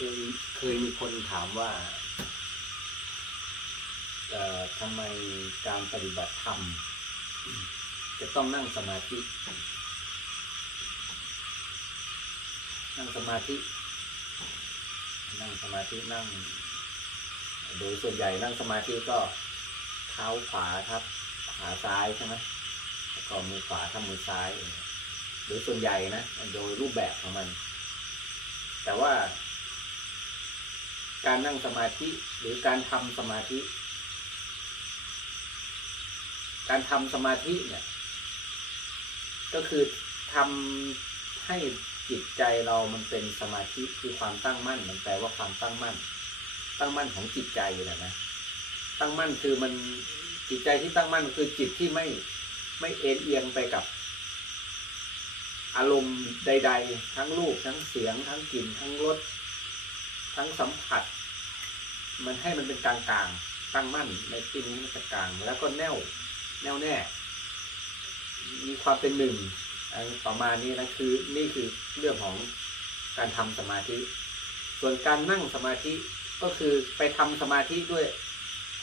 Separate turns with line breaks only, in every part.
เคยเคยมีคนถามว่าทำไมการปฏิบัติธรรม จะต้องนั่งสมาธิ นั่งสมาธิ นั่งสมาธินั่ง โดยส่วนใหญ่นั่งสมาธิก็เท้าขวาทับขาซ้ายใช่ไหมแล้วก็มือขวาทับมือซ้ายหรือส่วนใหญ่นะ โดยรูปแบบของมัน แต่ว่า การนั่งสมาธิหรือการทำสมาธิ การทำสมาธิเนี่ย ก็คือทำให้จิตใจเรามันเป็นสมาธิคือความตั้งมั่น มันแปลว่าความตั้งมั่น ตั้งมั่นของจิตใจอยู่แหละนะตั้งมั่นคือมันจิตใจที่ตั้งมั่นคือจิตที่ไม่ไม่เอ็นเอียงไปกับ อารมณ์ใด ๆ ทั้งรูปทั้งเสียง ทั้งกลิ่นทั้งรส ทั้งสัมผัส มันให้มันเป็นกลางๆตั้งมั่นในที่นี้มันจะกลางแล้วก็แน่วแน่วแน่ มีความเป็นหนึ่งอะไรประมาณนี้นะคือนี่คือเรื่องของการทำสมาธิ ส่วนการนั่งสมาธิก็คือไปทำสมาธิด้วย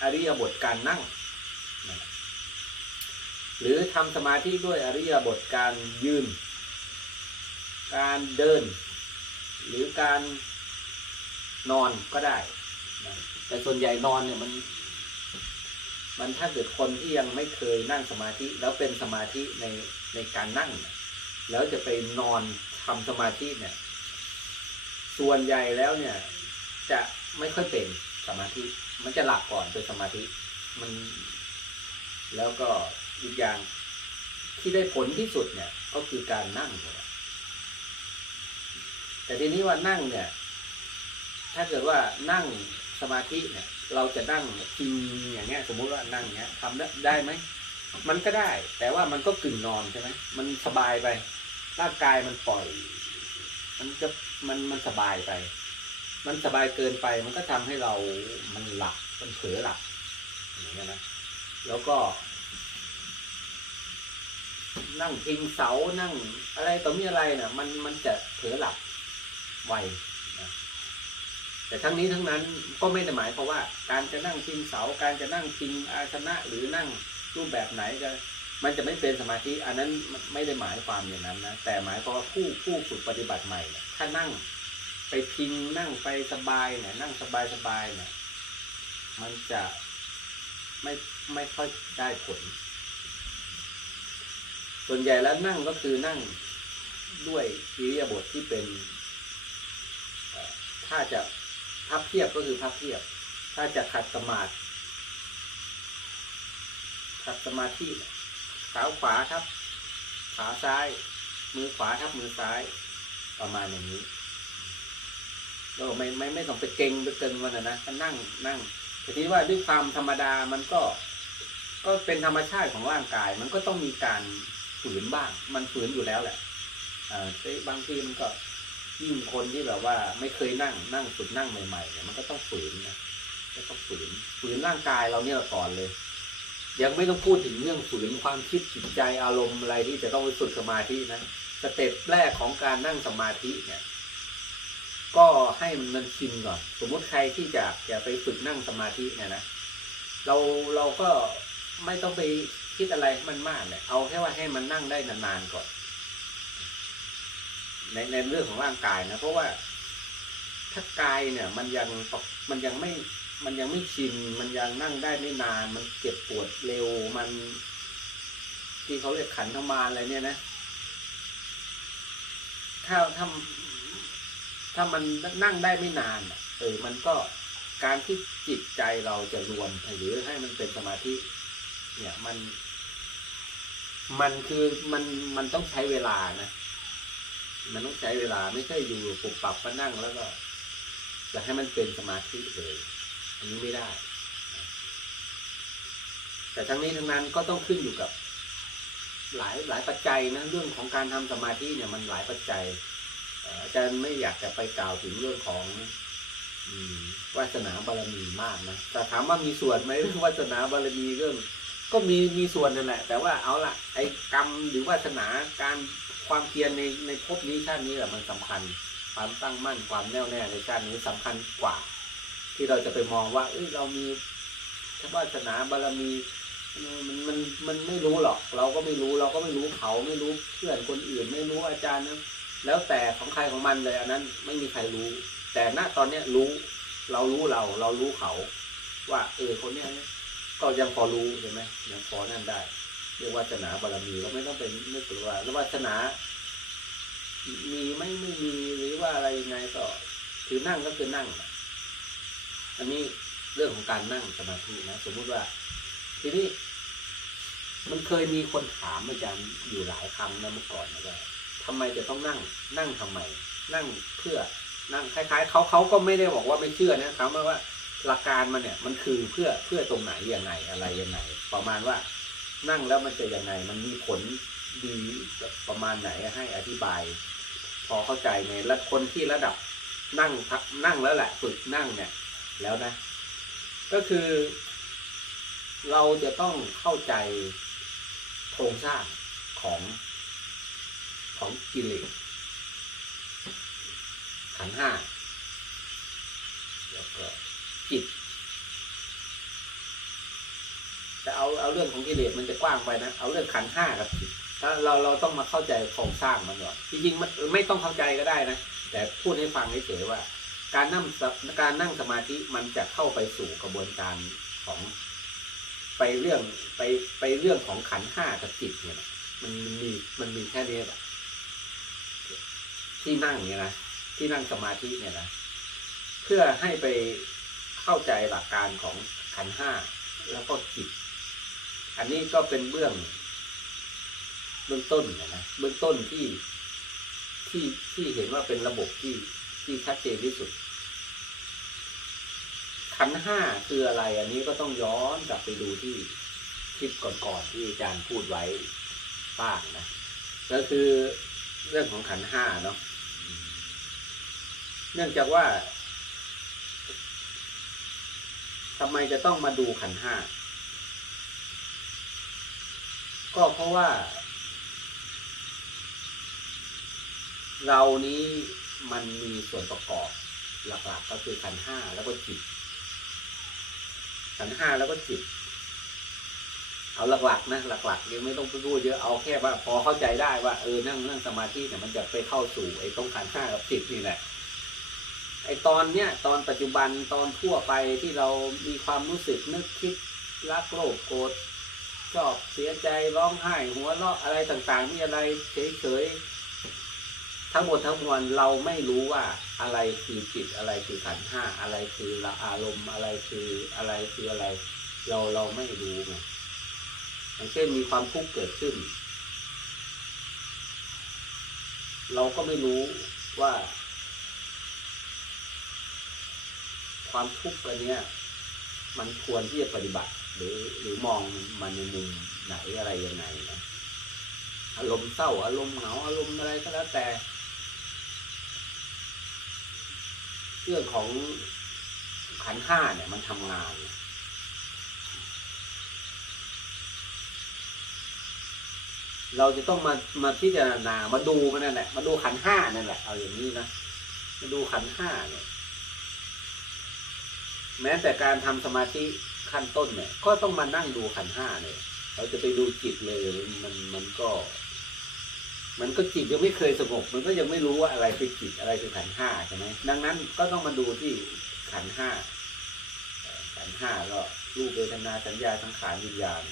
อริยบทการนั่ง หรือทำสมาธิด้วยอริยบทการยืน การเดิน หรือการ นอนก็ได้ แต่ส่วนใหญ่นอนเนี่ยมัน มันถ้าเกิดคนที่ยังไม่เคยนั่งสมาธิ แล้วเป็นสมาธิในในการนั่ง แล้วจะไปนอนทำสมาธิเนี่ย ส่วนใหญ่แล้วเนี่ย จะไม่ค่อยเป็นสมาธิ มันจะหลับก่อนเป็นสมาธิ มัน แล้วก็อีกอย่างที่ได้ผลที่สุดเนี่ย ก็คือการนั่งแต่ทีนี้ว่านั่งเนี่ย ถ้าเกิดว่านั่งสมาธิเนี่ยเราจะนั่งจริงอย่างเงี้ย สมมุติว่านั่งเงี้ยทำได้ไหมมันก็ได้ แต่ว่ามันก็กึ่งนอนใช่ไหมมันสบายไปร่างกายมันปล่อย มันจะมันมันสบายไป มันสบายเกินไป มันก็ทำให้เรามันหลับมันเผลอหลับอย่างเงี้ยนะแล้วก็ นั่งพิงเสานั่งอะไรต่อมีอะไรเนี่ยมันมันจะเผลอหลับไว แต่ทั้งนี้ทั้งนั้นก็ไม่ได้หมายความว่าการจะนั่งพิงเสาการจะนั่งพิงอาสนะหรือนั่งรูปแบบไหนจะมันจะไม่เป็นสมาธิอันนั้นไม่ได้หมายความอย่างนั้นนะแต่หมายความว่าผู้ผู้ฝึกปฏิบัติใหม่เนี่ยถ้านั่งไปพิงนั่งไปสบายเนี่ยนั่งสบายสบายเนี่ยมันจะไม่ไม่ค่อยได้ผล ส่วนใหญ่แล้วนั่งก็คือนั่งด้วยอิริยาบถที่เป็น ถ้าจะ พับเทียบก็คือพับเทียบ ถ้าจะขัดสมาธิขัดสมาธิขาขวาทับ ขาซ้าย มือขวาทับมือซ้าย ประมาณอย่างนี้เราไม่ไม่ไม่ต้องไปเก่งไปเกินมันนะนะก็นั่งนั่งแต่ทีนี้ว่าด้วยความธรรมดามันก็ ก็เป็นธรรมชาติของร่างกาย มันก็ต้องมีการฝืนบ้าง มันฝืนอยู่แล้วแหละอ่าบางทีมันก็ ยิ่งคนที่แบบว่าไม่เคยนั่งนั่งฝึกนั่งใหม่ๆเนี่ยมันก็ต้องฝืนนะก็ต้องฝืนฝืนร่างกายเราเนี่ยก่อนเลย ยังไม่ต้องพูดถึงเรื่องฝืนความคิดจิตใจอารมณ์อะไรที่จะต้องไปฝึกสมาธินะสเต็ปแรกของการนั่งสมาธิเนี่ย ก็ให้มันชินก่อนสมมติใครที่จะจะไปฝึกนั่งสมาธิเนี่ยนะเราเราก็ไม่ต้องไปคิดอะไรให้มันมากเนี่ยเอาแค่ว่าให้มันนั่งได้นานๆก่อน ในในเรื่องของร่างกายนะเพราะว่าถ้ากายเนี่ยมันยังมันยังไม่มันยังไม่ชิน มันยังนั่งได้ไม่นาน มันเจ็บปวดเร็วมัน ที่เขาเรียกขันธมารอะไรเนี่ยนะ ถ้าถ้าถ้ามันนั่งได้ไม่นานเออมันก็การที่จิตใจเราจะรวมหรือให้มันเป็นสมาธิ เนี่ยมัน มันคือมันมันต้องใช้เวลานะ มันต้องใช้เวลาไม่ใช่อยู่ปุบปรับก็นั่งแล้วก็ จะให้มันเป็นสมาธิเลยอันนี้ไม่ได้ แต่ทั้งนี้ทั้งนั้นก็ต้องขึ้นอยู่กับ หลายหลายปัจจัยนะเรื่องของการทำสมาธิเนี่ยมันหลายปัจจัยอาจารย์ไม่อยากจะไปกล่าวถึงเรื่องของวาสนาบารมีมากนะแต่ถามว่ามีส่วนไหมเรื่องวาสนาบารมีเรื่อง ก็มีมีส่วนนั่นแหละ แต่ว่าเอาละไอ้กรรมหรือวาสนาการ ความเพียรในในภพนี้ชาตินี้แหละมันสำคัญ ความตั้งมั่นความแน่วแน่ในชาตินี้สำคัญกว่า ที่เราจะไปมองว่า เอ้ยเรามีวาสนาบารมีมันมันมันไม่รู้หรอก เราก็ไม่รู้เราก็ไม่รู้เขาไม่รู้เพื่อนคนอื่น ไม่รู้อาจารย์นะแล้วแต่ของใครของมันเลยอันนั้นไม่มีใครรู้ แต่ณตอนเนี้ยรู้ เรารู้เราเรารู้เขา ว่า เออคนเนี้ยก็ยังพอรู้ใช่ไหมยังพอนั่นได้ เรียกวาสนาบารมีเราไม่ต้องเป็นนึกถึงว่าแล้ววาสนา มีไม่ไม่มีหรือว่าอะไรยังไงก็คือนั่งก็คือนั่ง อันนี้เรื่องของการนั่งสมาธินะสมมุติว่า ทีนี้มันเคยมีคนถามอาจารย์อยู่หลายครั้งนะเมื่อก่อนนะว่าทำไมจะต้องนั่ง นั่งทำไม นั่งเพื่อนั่งคล้ายๆเขาเขาก็ไม่ได้บอกว่าไม่เชื่อนะเขาว่าหลักการมันเนี่ย มันคือเพื่อเพื่อตรงไหนยังไงอะไรยังไง ประมาณว่า นั่งแล้วมันจะยังไง มันมีผลดีประมาณไหนให้อธิบาย พอเข้าใจไงแล้วคนที่ระดับนั่งพักนั่งแล้วแหละฝึกนั่งเนี่ย แล้วนะ ก็คือ เราจะต้องเข้าใจโครงสร้างของของกิเลสขันห้าแล้วก็จิต จะเอาเอาเรื่องของกิเลสมันจะกว้างไปนะ เอาเรื่องขันห้ากับจิตถ้าเราเราต้องมาเข้าใจโครงสร้างมันก่อนจริงๆมันไม่ต้องเข้าใจก็ได้นะ แต่พูดให้ฟังเฉยๆว่า การนั่งการนั่งสมาธิมันจะเข้าไปสู่กระบวนการของไปเรื่องไปไปเรื่องของขันห้ากับจิตเนี่ยนะมันมีมันมีแค่นี้แหละที่นั่งเนี่ยนะที่นั่งสมาธิเนี่ยนะเพื่อให้ไปเข้าใจหลักการของขันห้าแล้วก็จิต อันนี้ก็เป็นเบื้องเบื้องต้นนะนะเบื้องต้นที่ที่ที่เห็นว่าเป็นระบบที่ที่ชัดเจนที่สุด ขันห้าคืออะไร อันนี้ก็ต้องย้อนกลับไปดูที่คลิปก่อนๆที่อาจารย์พูดไว้บ้างนะก็คือเรื่องของขันห้าเนาะเนื่องจากว่าทำไมจะต้องมาดูขันห้า ก็เพราะว่า เรานี้มันมีส่วนประกอบหลักๆก็คือขันห้าแล้วก็จิต ขันห้าแล้วก็จิต เอาหลักๆนะหลักๆยังไม่ต้องพูดเยอะเอาแค่ว่า พอเข้าใจได้ว่าเออนั่งนั่งสมาธิเนี่ยมันจะไปเข้าสู่ไอ้ตรงขันห้ากับจิตนี่แหละไอ้ตอนเนี้ยตอนปัจจุบันตอนทั่วไปที่เรามีความรู้สึกนึกคิดรักโลภโกรธ ชอบเสียใจร้องไห้ หัวเราะอะไรต่างๆนี่อะไรเฉยๆทั้งหมดทั้งมวลเราไม่รู้ว่าอะไรคือจิตอะไรคือขันห้าอะไรคือละอารมณ์อะไรคืออะไรคืออะไร เราเราไม่รู้ไงอย่างเช่นมีความทุกข์เกิดขึ้น เราก็ไม่รู้ว่า ความทุกข์อันเนี้ย มันควรที่จะปฏิบัติ หรือหรือมองมันในมุมไหนอะไรยังไงนะอารมณ์เศร้าอารมณ์เหงาอารมณ์อะไรก็แล้วแต่ เรื่องของขันห้าเนี่ย มันทำงาน เราจะต้องมามาพิจารณามาดูมันนั่นแหละ มาดูขันห้านั่นแหละ เอาอย่างนี้นะมาดูขันห้าเนี่ย แม้แต่การทำสมาธิ ขั้นต้นเนี่ย ก็ต้องมานั่งดูขันห้าเนี่ย เราจะไปดูจิตเลยมันมันก็ มันก็จิตยังไม่เคยสงบ มันก็ยังไม่รู้ว่าอะไรคือจิตอะไรคือขันห้าใช่ไหมดังนั้นก็ต้องมาดูที่ขันห้าขันห้าก็รูปเวทนาสัญญาสังขารวิญญาณ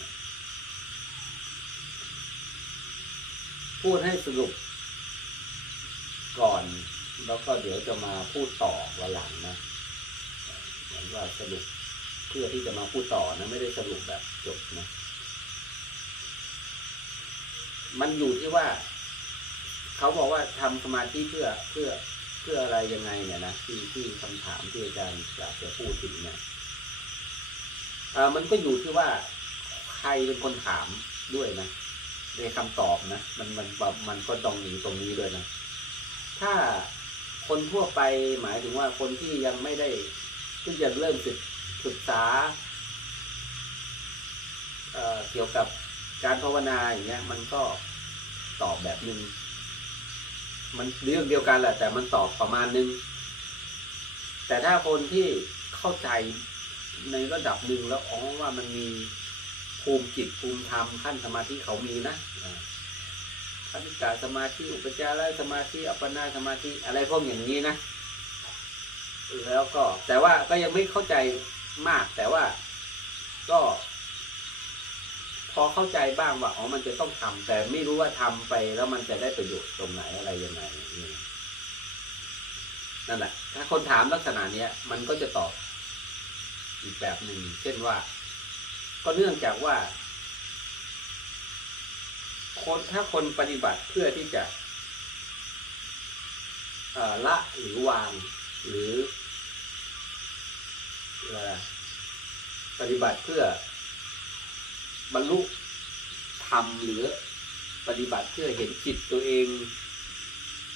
พูดให้สรุปก่อน แล้วก็เดี๋ยวจะมาพูดต่อวันหลังนะเหมือนว่าสรุป พื่อที่จะมาพูดต่อนะไม่ได้สรุปแบบจบนะ มันอยู่ที่ว่า เขาบอกว่าทำสมาธิเพื่อเพื่อเพื่ออะไรยังไงเนี่ยนะที่ที่คำถามที่อาจารย์อยากจะพูดถึงเนี่ยอ่ามันก็อยู่ที่ว่าใครเป็นคนถามด้วยนะในคำตอบนะมันมันมันมันก็ต้องอยู่ตรงนี้ด้วยนะ ถ้าคนทั่วไปหมายถึงว่าคนที่ยังไม่ได้เพิ่งจะเริ่มศึก ศึกษาเเกี่ยวกับการภาวนาอย่างเงี้ย มันก็ตอบแบบนึง มันเรื่องเดียวกันแหละ แต่มันตอบประมาณนึง แต่ถ้าคนที่เข้าใจในระดับหนึ่งแล้วอ๋อว่ามันมีภูมิจิตภูมิธรรมขั้นสมาธิเขามีนะอ่าคณิกาสมาธิอุปจารสมาธิอัปปนาสมาธิอะไรพวกอย่างนี้นะ แล้วก็แต่ว่าก็ยังไม่เข้าใจ มากแต่ว่าก็ พอเข้าใจบ้างว่าอ๋อมันจะต้องทำแต่ไม่รู้ว่าทำไปแล้วมันจะได้ประโยชน์ตรงไหนอะไรยังไงนั่นแหละถ้าคนถามลักษณะเนี้ย มันก็จะตอบอีกแบบหนึ่งเช่นว่า ก็เนื่องจากว่าคนถ้าคนปฏิบัติเพื่อที่จะละหรือวางหรือ ปฏิบัติเพื่อบรรลุธรรมหรือปฏิบัติเพื่อเห็นจิตตัวเอง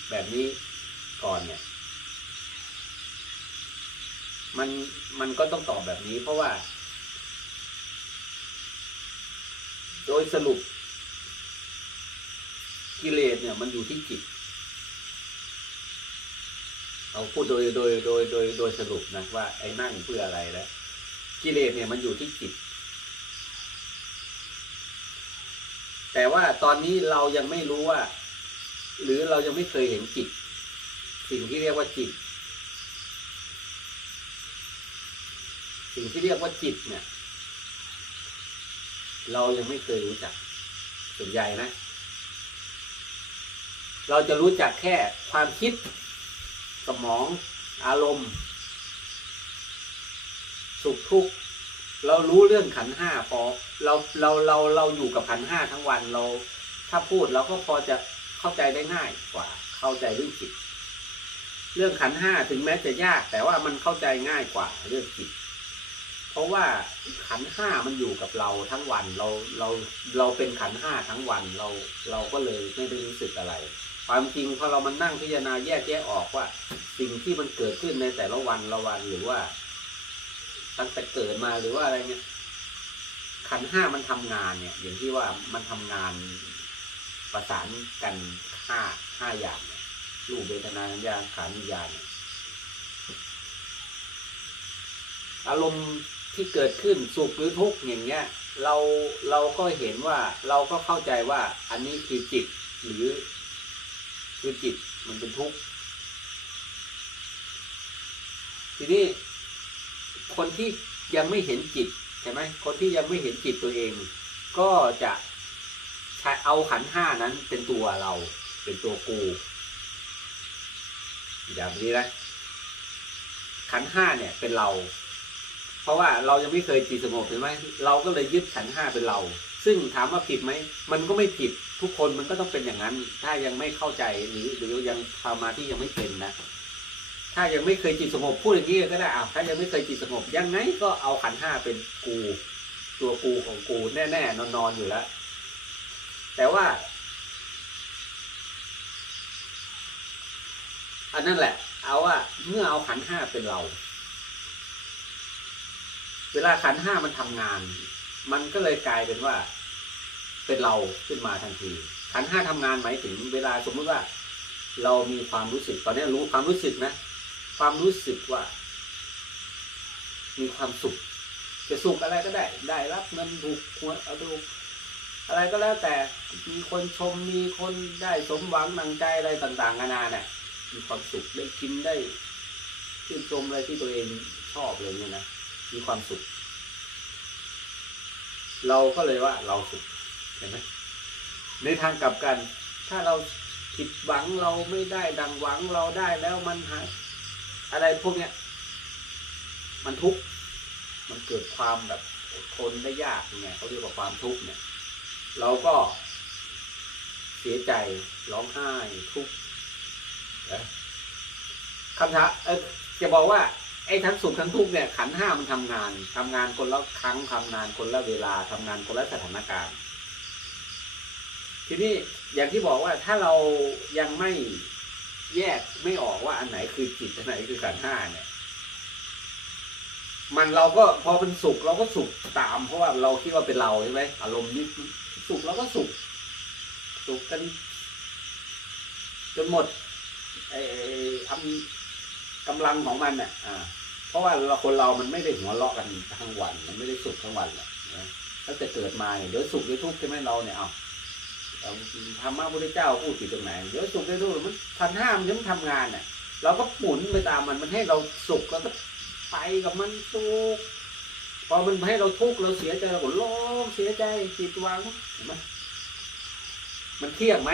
แบบนี้ก่อนเนี่ย มันมันก็ต้องตอบแบบนี้เพราะว่า โดยสรุป กิเลสเนี่ย มันอยู่ที่จิต เอาพูดโดยโดยโดยโดยโดยสรุปนะว่าไอ้นั่งเพื่ออะไรแล้วกิเลสเนี่ยมันอยู่ที่จิต แต่ว่าตอนนี้เรายังไม่รู้ว่า หรือเรายังไม่เคยเห็นจิต สิ่งที่เรียกว่าจิต สิ่งที่เรียกว่าจิตเนี่ย เรายังไม่เคยรู้จักส่วนใหญ่นะ เราจะรู้จักแค่ความคิด สมอง อารมณ์ สุขทุกข์เรารู้เรื่องขันห้าพอเราเราเราเราอยู่กับขันห้าทั้งวันเรา ถ้าพูดเราก็พอจะเข้าใจได้ง่ายกว่า เข้าใจเรื่องจิต เรื่องขันห้าถึงแม้จะยาก แต่ว่ามันเข้าใจง่ายกว่าเรื่องจิต เพราะว่าขันห้ามันอยู่กับเราทั้งวันเราเราเราเป็นขันห้าทั้งวันเราเราก็เลยไม่ได้รู้สึกอะไร ความจริงพอเรามันนั่งพิจารณาแยกแยะออกว่า สิ่งที่มันเกิดขึ้นในแต่ละวันละวันหรือว่า ตั้งแต่เกิดมาหรือว่าอะไรเงี้ยขันห้ามันทำงานเนี่ย อย่างที่ว่ามันทำงานประสานกันห้าห้าอย่างเนี่ยรูปเวทนาสัญญาขันวิญญาณอารมณ์ที่เกิดขึ้นสุขหรือทุกข์อย่างเงี้ย เราเราก็เห็นว่าเราก็เข้าใจว่าอันนี้คือจิตหรือ คือจิตมันเป็นทุกข์ทีนี้คนที่ยังไม่เห็นจิตใช่ไหมคนที่ยังไม่เห็นจิตตัวเอง ก็จะใช้เอาขันห้านั้นเป็นตัวเราเป็นตัวกูอย่างนี้นะขันห้าเนี่ยเป็นเรา เพราะว่าเรายังไม่เคยจิตสงบเห็นไหมเราก็เลยยึดขันห้าเป็นเรา ซึ่งถามว่าผิดไหม มันก็ไม่ผิดทุกคนมันก็ต้องเป็นอย่างนั้น ถ้ายังไม่เข้าใจหรือหรือยังทำมาที่ยังไม่เป็นนะ ถ้ายังไม่เคยจิตสงบพูดอย่างนี้ก็ได้อ้าวถ้ายังไม่เคยจิตสงบยังไงก็เอาขันห้าเป็นกู ตัวกูของกูแน่ๆนอนๆอยู่แล้ว แต่ว่า อันนั้นแหละ เอาว่าเมื่อเอาขันห้าเป็นเรา เวลาขันห้ามันทำงาน มันก็เลยกลายเป็นว่า เป็นเราขึ้นมาทันทีขันห้าทำงานหมายถึงเวลาสมมติว่า เรามีความรู้สึกตอนนี้รู้ความรู้สึกนะ ความรู้สึกว่า มีความสุข จะสุขอะไรก็ได้ ได้รับเงินถูกหวเอาถูอะไรก็แล้วแต่มีคนชมมีคนได้สมหวังนังใจอะไรต่างๆนานาเนี่ยมีความสุขได้กินได้ชื่นชมอะไรที่ตัวเองชอบเลยเนี่ยนะมีความสุข เราก็เลยว่าเราสุข เห็นไหมในทางกลับกัน ถ้าเราผิดหวังเราไม่ได้ดังหวังเราได้แล้วมันหายอะไรพวกเนี้ย มันทุกข์มันเกิดความแบบทนได้ยากไงเขาเรียกว่าความทุกข์เนี่ย เราก็เสียใจร้องไห้ทุกข์คำถามเออจะบอกว่าไอ้ทั้งสุขทั้งทุกข์เนี่ยขันห้ามันทำงานทำงานคนละครั้งทำงานคนละเวลาทำงานคนละสถานการณ์ ทีนี้อย่างที่บอกว่าถ้าเรายังไม่แยกไม่ออกว่าอันไหนคือจิตอันไหนคือขันห้าเนี่ย มันเราก็พอมันสุขเราก็สุขตาม เพราะว่าเราคิดว่าเป็นเราใช่ไหมอารมณ์นี้สุขเราก็สุข สุขกันจนหมดไอ้ทำกำลังของมันเนี่ยอ่า เพราะว่าเราคนเรามันไม่ได้หัวเราะกันทั้งวัน มันไม่ได้สุขทั้งวันหรอกนะตั้งแต่เกิดมาเนี่ยเดี๋ยวสุขเดี๋ยวทุกข์ใช่ไหมเราเนี่ยเอา เอาธรรมะพุทธเจ้าพูดผิดตรงไหนเดี๋ยวสุขเดี๋ยวทุกข์มันพันห้ามันยังทำงานเนี่ยเราก็หมุนไปตามมันมันให้เราสุขเราก็ไปกับมันสุขพอมันให้เราทุกข์เราเสียใจเราก็ร้องเสียใจผิดหวังเห็นไหมมันเที่ยงไหม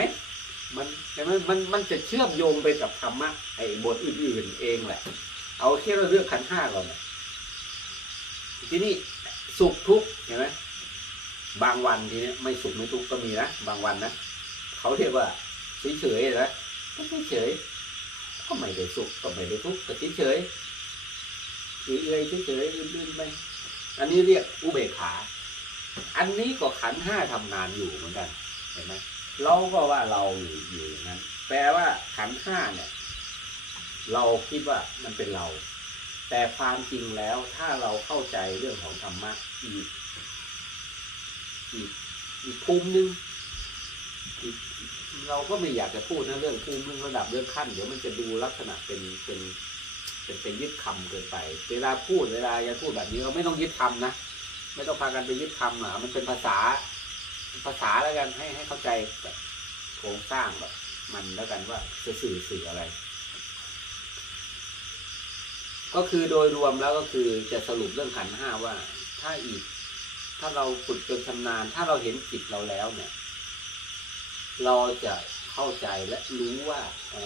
มันแต่มันมันมันจะเชื่อมโยงไปกับธรรมะไอ้บทอื่นๆเองแหละ เอาแค่เราเรื่องขันห้าก่อนนะทีนี้สุขทุกข์เห็นไหม บางวันทีนี้ไม่สุขไม่ทุกข์ก็มีนะบางวันนะเขาเรียกว่าเฉยๆนะก็เฉยก็ไม่ได้สุขก็ไม่ได้ทุกข์ก็เฉยๆเอื่อยๆเฉยๆลื่นๆไปอันนี้เรียกอุเบกขา อันนี้ก็ขันห้าทำงานอยู่เหมือนกันเห็นไหมเราก็ว่าเราอยู่อยู่อย่างนั้น แปลว่าขันห้าเนี่ย เราคิดว่ามันเป็นเรา แต่ความจริงแล้วถ้าเราเข้าใจเรื่องของธรรมะอีก อีกอีกภูมิหนึ่งเราก็ไม่อยากจะพูดนะเรื่องภูมิเรื่องระดับเรื่องขั้น เดี๋ยวมันจะดูลักษณะเป็นเป็นเป็นเป็นยึดคำเกินไป เวลาพูดเวลาจะพูดแบบนี้เราไม่ต้องยึดคำนะไม่ต้องพากันไปยึดคำอะมันเป็นภาษา ภาษาแล้วกันให้ให้เข้าใจแบบโครงสร้างแบบ มันแล้วกันว่าจะสื่อสื่ออะไร ก็คือโดยรวมแล้วก็คือจะสรุปเรื่องขันห้าว่า ถ้าอีก ถ้าเราฝึกจนชำนาญ ถ้าเราเห็นจิตเราแล้วเนี่ย เราจะเข้าใจและรู้ว่าอ๋อ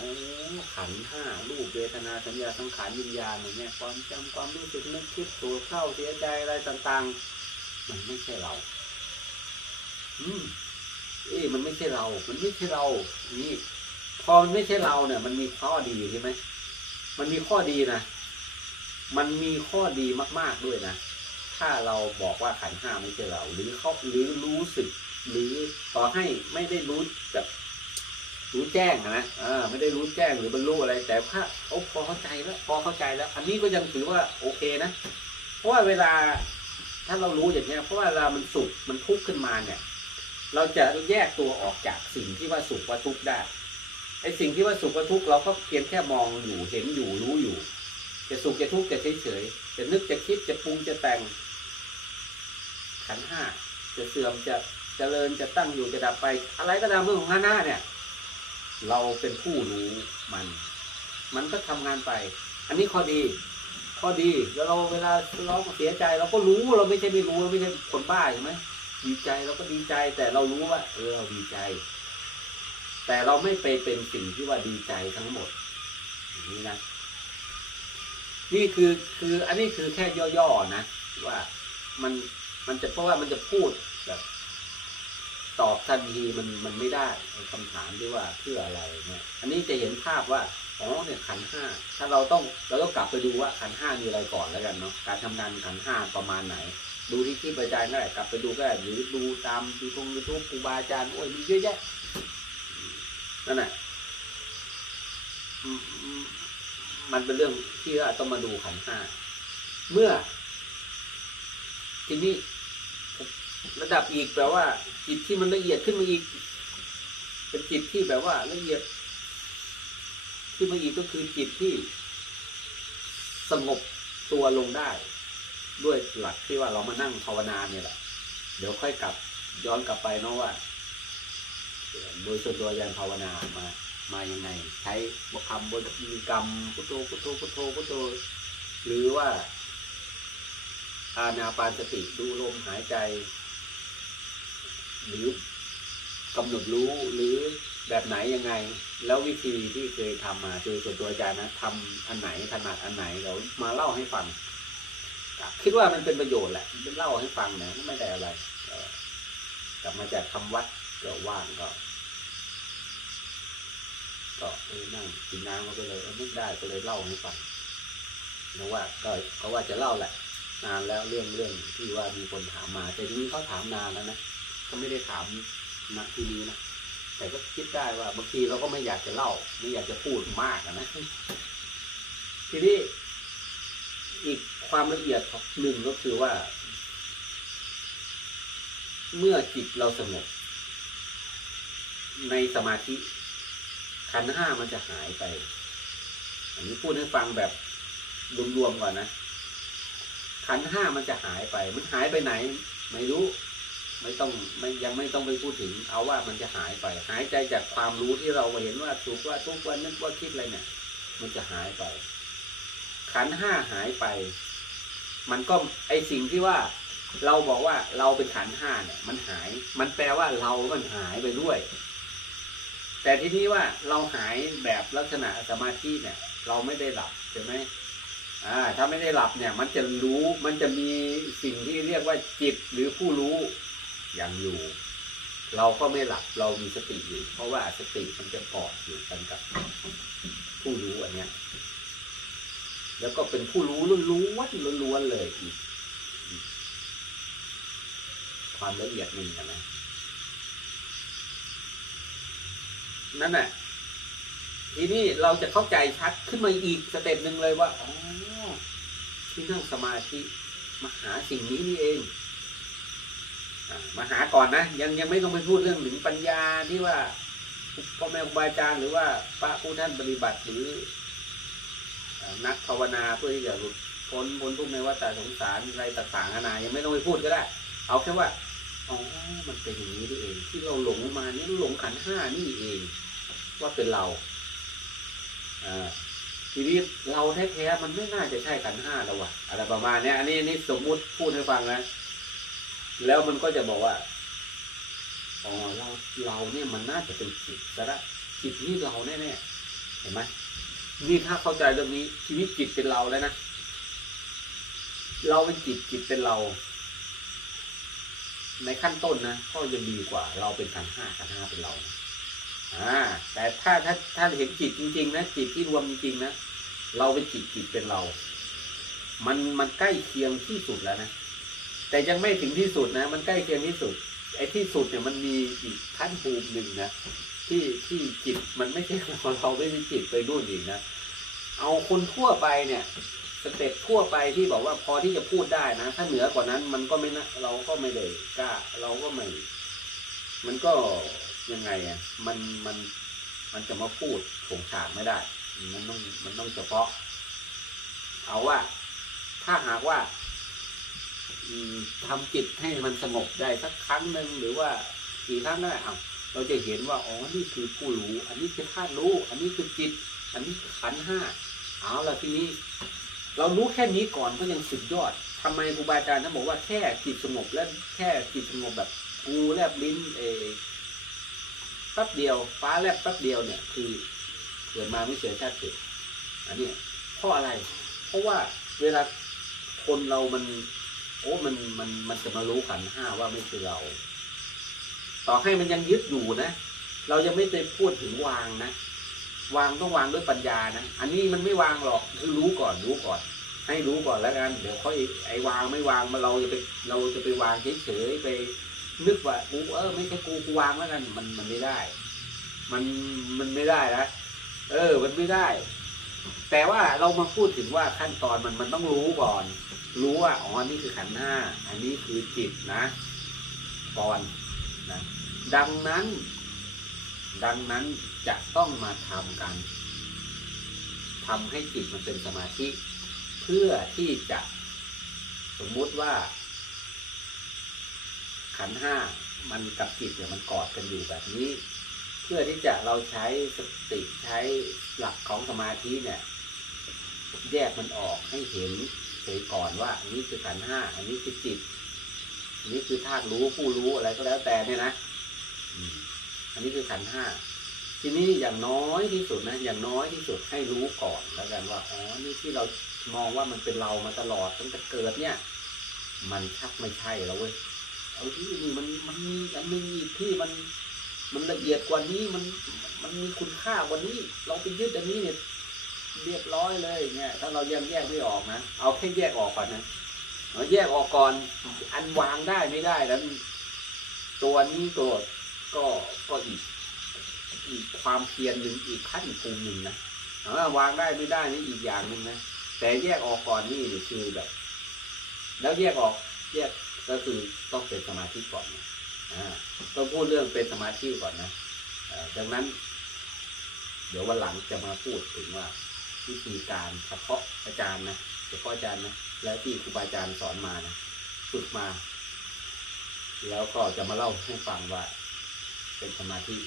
ขันห้ารูปเวทนาสัญญาสังขารวิญญาณอย่างเงี้ยความจำความรู้สึกนึกคิดตัวเข้าเสียใจอะไรต่างๆ มันไม่ใช่เรา อืมเอ้มันไม่ใช่เรา มันไม่ใช่เรา นี่ พอมันไม่ใช่เราเนี่ย มันมีข้อดีใช่ไหมมันมีข้อดีนะ มันมีข้อดีมาก ๆด้วยนะ ถ้าเราบอกว่าขันห้าไม่ใช่เรา หรือเขาหรือรู้สึก หรือต่อให้ไม่ได้รู้แบบรู้แจ้งอะนะเออไม่ได้รู้แจ้งหรือบรรลุอะไร แต่ถ้าโอ้พอเข้าใจแล้วพอเข้าใจแล้ว อันนี้ก็ยังถือว่าโอเคนะ เพราะว่าเวลาถ้าเรารู้อย่างเงี้ยเพราะว่าเวลามันสุขมันทุกข์ขึ้นมาเนี่ย เราจะแยกตัวออกจากสิ่งที่ว่าสุขว่าทุกข์ได้ไอ้สิ่งที่ว่าสุขว่าทุกข์เราก็เพียงแค่มองอยู่เห็นอยู่รู้อยู่ จะสุขจะทุกข์จะเฉยๆจะนึกจะคิดจะปรุงจะแต่ง ขันห้าจะเสื่อมจะเจริญจะตั้งอยู่จะดับไป อะไรก็ตามเรื่องของขันห้าเนี่ย เราเป็นผู้รู้มัน มันก็ทำงานไป อันนี้ข้อดีข้อดีแล้วเราเวลาเราเสียใจเราก็รู้เราไม่ใช่ไม่รู้เราไม่ใช่คนบ้าใช่ไหมดีใจเราก็ดีใจแต่เรารู้ว่า เออเราดีใจ แต่เราไม่ไปเป็นสิ่งที่ว่าดีใจทั้งหมดอนี้นะนี่คือคืออันนี้คือแค่ย่อๆนะ ว่ามัน มันจะเพราะว่ามันจะพูดแบบตอบทันทีมันมันไม่ได้ไอ้คำถามที่ว่าเพื่ออะไรเนี่ย อันนี้จะเห็นภาพว่าอ๋อเนี่ยขันห้าถ้าเราต้องเราต้องกลับไปดูว่าขันห้ามีอะไรก่อนแล้วกันเนาะการทำงานขันห้าประมาณไหน ดูที่คลิปอาจารย์ก็ได้กลับไปดูก็ได้หรือดูตามดูตรงยูทูบครูบาอาจารย์โอ้ยมีเยอะแยะนั่นแหละมันเป็นเรื่องที่ว่าต้องมาดูขันห้าเมื่อทีนี้ ระดับอีกแปลว่า จิตที่มันละเอียดขึ้นมาอีก เป็นจิตที่แบบว่าละเอียดขึ้นมาอีกก็คือจิตที่สงบตัวลงได้ ด้วยหลักที่ว่าเรามานั่งภาวนาเนี่ยแหละ เดี๋ยวค่อยกลับย้อนกลับไปเนาะว่าโดยส่วนตัวยันภาวนามามายังไง ใช้บทคำบทมีกรรมพุทโธพุทโธพุทโธพุทโธหรือว่าอานาปานสติดูลมหายใจ หรือกำหนดรู้หรือแบบไหนยังไง แล้ววิธีที่เคยทำมาโดยส่วนตัวอาจารย์นะทำอันไหนถนัดอันไหนเรามาเล่าให้ฟังคิดว่ามันเป็นประโยชน์แหละเป็นเล่าให้ฟังนะไม่ได้อะไรกลับมาจากคำวัดก็ว่างก็ก็เออนั่งกินน้ำก็เลยเออนึกได้ก็เลยเล่าให้ฟังเพราะว่าก็เขาว่าจะเล่าแหละ นานแล้วเรื่องเรื่องที่ว่ามีคนถามมาแต่ทีนี้เขาถามนานแล้วนะ ก็ไม่ได้ถามณที่นี้นะแต่ก็คิดได้ว่าบางทีเราก็ไม่อยากจะเล่า ไม่อยากจะพูดมากนะทีนี้อีกความละเอียดหนึ่งก็คือว่า เมื่อจิตเราสงบในสมาธิขันห้ามันจะหายไป อันนี้พูดให้ฟังแบบรวมๆก่อนนะขันห้ามันจะหายไป มันหายไปไหน ไม่รู้ ไม่ต้องไม่ยังไม่ต้องไปพูดถึง เอาว่ามันจะหายไป หายใจจากความรู้ที่เราเห็นว่าสุขว่าทุกข์ว่านึกว่าคิดอะไรเนี่ย มันจะหายไป ขันห้าหายไป มันก็ไอสิ่งที่ว่า เราบอกว่าเราเป็นขันห้าเนี่ย มันหาย มันแปลว่าเรา มันหายไปด้วย แต่ทีนี้ว่าเราหายแบบลักษณะสมาธิเนี่ย เราไม่ได้หลับใช่ไหมอ่า ถ้าไม่ได้หลับเนี่ย มันจะรู้ มันจะมีสิ่งที่เรียกว่าจิตหรือผู้รู้ ย่างอยู่ เราก็ไม่หลับเรามีสติอยู่ เพราะว่าสติมันจะเกาะอยู่กันกับผู้รู้อันเนี้ย แล้วก็เป็นผู้รู้ล้วนๆล้วนๆเลยอีกความละเอียดหนึ่งนะนั่นแหละทีนี้เราจะเข้าใจชัดขึ้นมาอีกสเต็ปหนึ่งเลยว่าอ๋อที่นั่งสมาธิมาหาสิ่งนี้นี่เอง มาหาก่อนนะ ยังยังไม่ต้องไปพูดเรื่องถึงปัญญาที่ว่าพ่อแม่ครูบาอาจารย์หรือว่าพระผู้ท่านปฏิบัติหรือนักภาวนาเพื่อที่จะหลุดพ้นพ้นทุกข์ในวัฏสงสารอะไรต่างๆนานายังไม่ต้องไปพูดก็ได้ เอาแค่ว่าอ๋อมันเป็นอย่างนี้นี่เอง ที่เราหลงมานี่หลงขันห้านี่เอง ว่าเป็นเราอทีนี้เราแท้ๆมันไม่น่าจะใช่ขันห้าแล้ววะอะไรประมาณนี้อันนี้นี่สมมุติพูดให้ฟังนะ แล้วมันก็จะบอกว่าอ๋อเราเราเนี่ยมันน่าจะเป็นจิตซะละจิตนี่เราแน่ๆเห็นไหมนี่ถ้าเข้าใจเรื่องนี้ชีวิตจิตเป็นเราแล้วนะเราเป็นจิตจิตเป็นเรา ในขั้นต้นนะก็ยังดีกว่า เราเป็นขันห้าขันห้าเป็นเราอ่าแต่ถ้าถ้าถ้าเห็นจิตจริง ๆ นะจิตที่รวมจริงๆนะเราเป็นจิตจิตเป็นเรา มันมันใกล้เคียงที่สุดแล้วนะ แต่ยังไม่ถึงที่สุดนะ มันใกล้เคียงที่สุด ไอ้ที่สุดเนี่ยมันมีอีกขั้นภูมิหนึ่งนะที่ที่จิตมันไม่ใช่เราเราไม่ใช่จิตไปนู่นอีกนะเอาคนทั่วไปเนี่ยสเต็ปทั่วไปที่บอกว่าพอที่จะพูดได้นะ ถ้าเหนือกว่านั้นมันก็ไม่นะเราก็ไม่ได้กล้าเราก็ไม่ มันก็ยังไงอะมันมันมันจะมาพูดโฉงฉางไม่ได้ มันต้องมันต้องเฉพาะ เอาว่า ถ้าหากว่า ทำจิตให้มันสงบได้สักครั้งหนึ่งหรือว่ากี่ครั้งก็ได้เอาเราจะเห็นว่าอ๋อนี่คือผู้รู้ อันนี้คือธาตุรู้ อันนี้คือจิต อันนี้คือขันห้าเอาละทีนี้ เรารู้แค่นี้ก่อนก็ยังสุดยอดทำไมครูบาอาจารย์ท่านบอกว่าแค่จิตสงบและแค่จิตสงบแบบกูแลบลิ้นเอแป๊บเดียวฟ้าแลบแป๊บเดียวเนี่ยคือเกิดมาไม่เสียชาติเกิดอันนี้เพราะอะไร เพราะว่าเวลาคนเรามัน โอ้มันมันมันจะมารู้ขันห้าว่าไม่คือเรา ต่อให้มันยังยึดอยู่นะ เรายังไม่ไปพูดถึงวางนะ วางต้องวางด้วยปัญญานะ อันนี้มันไม่วางหรอกคือรู้ก่อนรู้ก่อน ให้รู้ก่อนแล้วกันเดี๋ยวค่อยไอ้วางไม่วางมาเราจะไปเราจะไปวางเฉยๆไป นึกว่ากูเออไม่ใช่กูกูวางแล้วกันมันมันไม่ได้ มันมันไม่ได้นะเออ มันไม่ได้ แต่ว่าเรามาพูดถึงว่าขั้นตอนมันมันต้องรู้ก่อน รู้ว่าอ๋อนี่คือขันห้าอันนี้คือจิตนะก่อนนะดังนั้น ดังนั้นจะต้องมาทำกันทำให้จิตมันเป็นสมาธิ เพื่อที่จะสมมุติว่า ขันห้ามันกับจิตเนี่ยมันกอดกันอยู่แบบนี้ เพื่อที่จะเราใช้สติใช้หลักของสมาธิเนี่ย แยกมันออกให้เห็น เฉยก่อนว่า อันนี้คือขันห้าอันนี้คือจิตอันนี้คือธาตุรู้ผู้รู้อะไรก็แล้วแต่เนี่ยนะอันนี้คือขันห้าทีนี้อย่างน้อยที่สุดนะอย่างน้อยที่สุดให้รู้ก่อนแล้วกันว่าอ๋อนี่ที่เรามองว่ามันเป็นเรามาตลอดตั้งแต่เกิดเนี่ย มันชักไม่ใช่แล้วเว้ยเอาที่นี่มันมันมีอันนึงอีกที่มันมันละเอียดกว่านี้มันมันมีคุณค่ากว่านี้ เราไปยึดอันนี้เนี่ย เรียบร้อยเลยเนี่ยถ้าเรายังแยกไม่ออกนะเอาแค่แยกออกก่อนนะเอาแยกออกก่อนอันวางได้ไม่ได้แล้วตัวนี้ตัวก็ก็อีกอีกความเพียรหนึ่งอีกขั้นภูมิหนึ่งนะว่าวางได้ไม่ได้นี่อีกอย่างหนึ่งนะแต่แยกออกก่อนนี่คือแบบ แล้วแยกออกแยกก็คือต้องเป็นสมาธิก่อนนะต้องพูดเรื่องเป็นสมาธิก่อนนะดังนั้น เดี๋ยววันหลังจะมาพูดถึงว่า
วิธีการเฉพาะอาจารย์นะเฉพาะอาจารย์นะและที่ครูบาอาจารย์สอนมานะฝึกมา แล้วก็จะมาเล่าให้ฟังว่า เป็นสมาธิ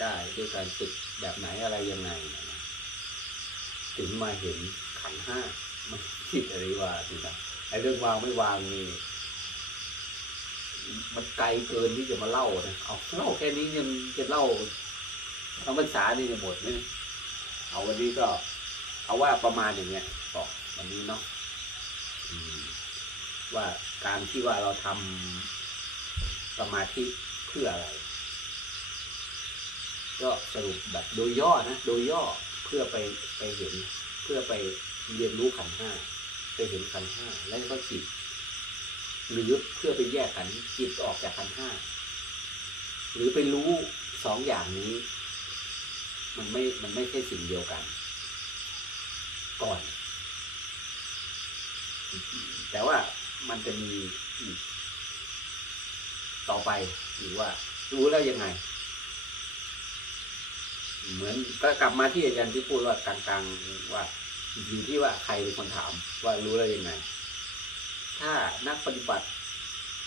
ได้ด้วยการฝึกแบบไหนอะไรยังไงนะถึงมาเห็นขันห้ามันคิดอะไรว่าสินะไอ้เรื่องวางไม่วางนี่มันไกลเกินที่จะมาเล่านะเอาเล่าแค่นี้ยังจะเล่าทั้งภาษานี่จะหมดไหมเอาวันนี้ก็ เอาว่าประมาณอย่างเงี้ยบอกวันนี้เนาะว่าการที่ว่าเราทำสมาธิเพื่ออะไร ก็สรุปแบบโดยย่อนะ โดยย่อเพื่อไปไปเห็น เพื่อไปเรียนรู้ขันห้าไปเห็นขันห้าแล้วก็จิตหรือเพื่อไปแยกขันจิตออกจากขันห้าหรือไปรู้สองอย่างนี้ มันไม่มันไม่ใช่สิ่งเดียวกัน ก่อน แต่ว่ามันจะมีอีกต่อไปหรือว่า รู้แล้วยังไง เหมือนก็กลับมาที่อาจารย์ที่พูดว่ากลางๆว่าอยู่ที่ว่าใครเป็นคนถามว่ารู้แล้วยังไง ถ้านักปฏิบัติ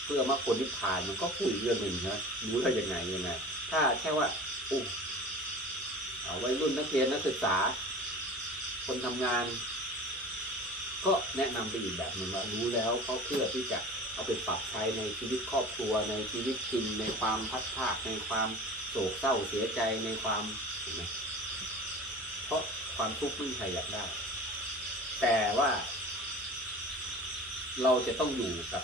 เพื่อมรรคผลนิพพานมันก็พูดอีกเรื่องหนึ่งนะรู้แล้วยังไงยังไง ถ้าแค่ว่าอ้เอาไวัยรุ่นนักเรียนนักศึกษา คนทำงาน ก็แนะนำไปอีกแบบหนึ่งว่ารู้แล้วเขาเพื่อที่จะเอาไปปรับใช้ในชีวิตครอบครัว ในชีวิตจริงในความพัดภาคในความโศกเศร้าเสียใจในความเห็นไหมเพราะความทุกข์ไม่มีใครอยากได้ แต่ว่า เราจะต้องอยู่กับ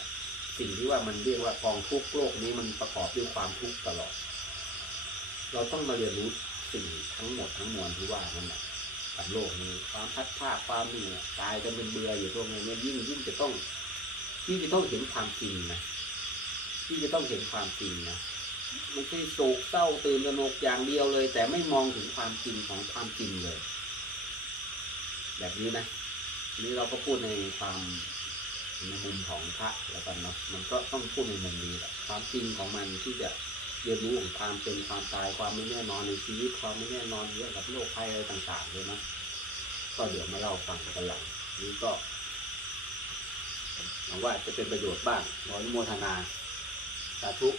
สิ่งที่ว่ามันเรียกว่ากองทุกข์โลกนี้มันประกอบด้วยความทุกข์ตลอด เราต้องมาเรียนรู้สิ่งทั้งหมดทั้งมวลที่ว่านั่นแหละ กับโลกนี้ ความพัดภาความเหนื่อยตายกันเป็นเบื่ออยู่ตรงนี้เนี่ยยิ่งยิ่งจะต้องยิ่งจะต้องเห็นความจริงนะยิ่งจะต้องเห็นความจริงนะไม่ใช่โศกเศร้าตื่นตระหนกอย่างเดียวเลย แต่ไม่มองถึงความจริงของความจริงเลย แบบนี้นะทีนี้เราก็พูดในความในมุมของพระแล้วกันเนาะมันก็ต้องพูดในมุมนี้แหละความจริงของมันที่จะ เรียนรู้ของความเป็นความตายความไม่แน่นอนในชีวิตความไม่แน่นอนเรื่องกับโรคภัยอะไรต่างๆเลยนะก็เดี๋ยวมาเล่าฟังกันหลังนี้ก็หวังว่าจะเป็นประโยชน์บ้างขออนุโมทนาสาธุ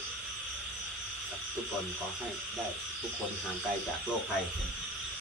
ทุกคนขอให้ได้ทุกคนห่างไกลจากโรคภัย